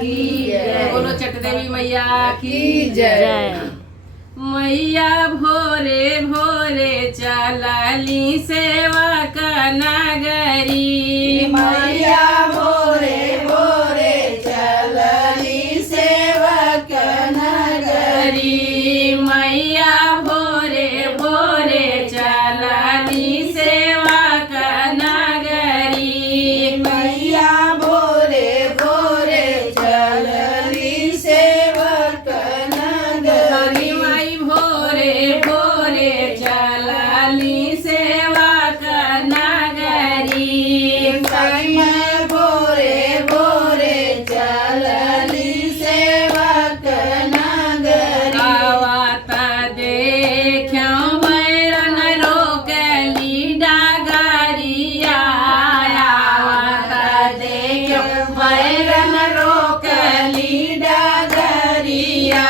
की जय। बोलो छठ देवी मैया की जय। मैया भोरे भोरे चलली सेवा का नगरी। मैया भोरे भोरे चलली सेवक नगरी। मैया भोरे भोरे चलली सेवा का नगरी। मैया भोरे भोरे चलली सेवक नगरी। माई भोरे भोरे चलली सेवा का नगरी। मैया भोरे भोरे चलली सेवक नगरी। आवत देख्यो बैरन रोकली डगरिया। आवत देख्यो बैरन रोकली डगरिया।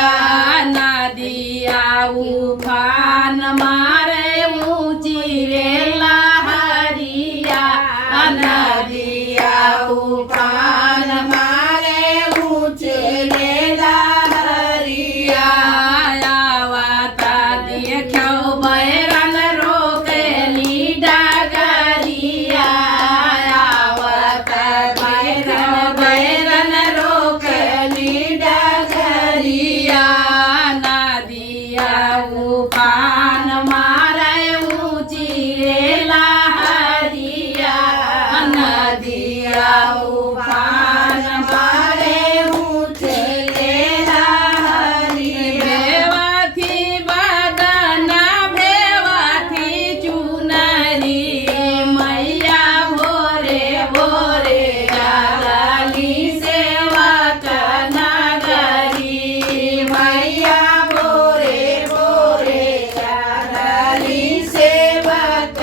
नदिया उफान मारे ऊँची रे लहरिया। नदिया उफान मारे ऊँचले लहरिया। आवत देख्यो बैरन रोकली डगरिया। आवत देख्यो बैरन रोकली डगरिया। नदिया उफान मारे ऊँची रे लहरिया। नदिया उफान मारे ऊँचले लहरिया। भेवथी बदन भेवथी चुनरी। मैया भोरे भोरे चलली सेवक नगरी। मैया भोरे भोरे चलली सेवक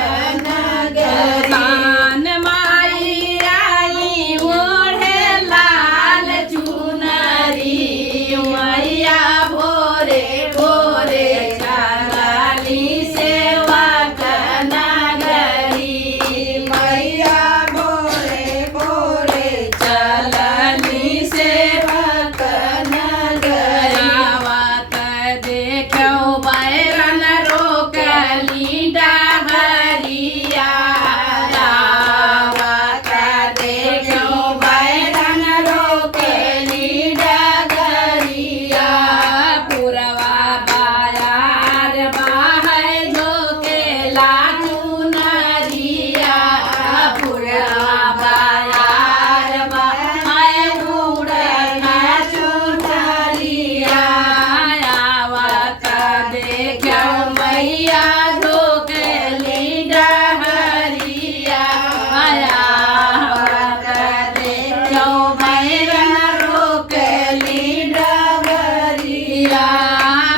नगरी। कान माई आई ओढ़े लाल चुनरी। मैया भोरे भोरे चलली सेवक नगरी। मैया भोरे भोरे चलली सेवक नगरी। आवत देख्यो बैरन रोकली डगरिया। आवत देख्यो बैरन रोकली डगरिया। पुरवा बाजार बाहै झोकेला चुनरिया। पुरवा बाजार बाहै उड़ना चुनरिया। आवत देख्यो मैया झोकेली डगरिया। आवत देख्यो बैरन रोकली डगरिया।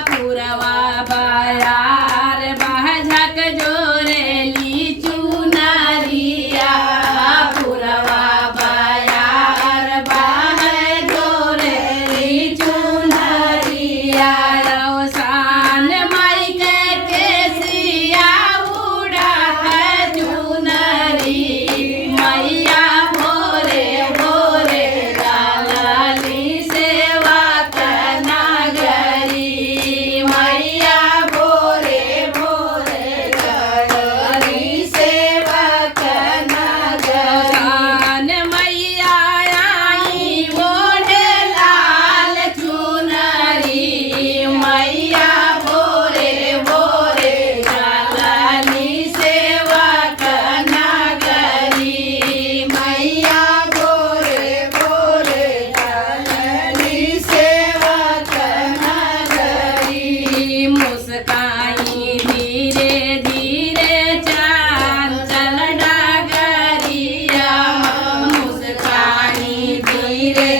पुरवा बाजार बाझक जोरेली चुनरिया। पुरवा बाजार बाहै जोरेली चुनरिया। रौसान माई के केसिया उड़त चुनरी। मैया भोरे भोरे चलली सेवक नगरी। मैया भोरे भोरे चलली सेवक नगरी। कान मैया आई ओढ़े लाल चुनरी। मैया भोरे भोरे चलली सेवक नगरी। मैया भोरे भोरे चलली सेवक नगरी। मुस्काई धीरे धीरे चंचल डगरिया। मुस्काई धीरे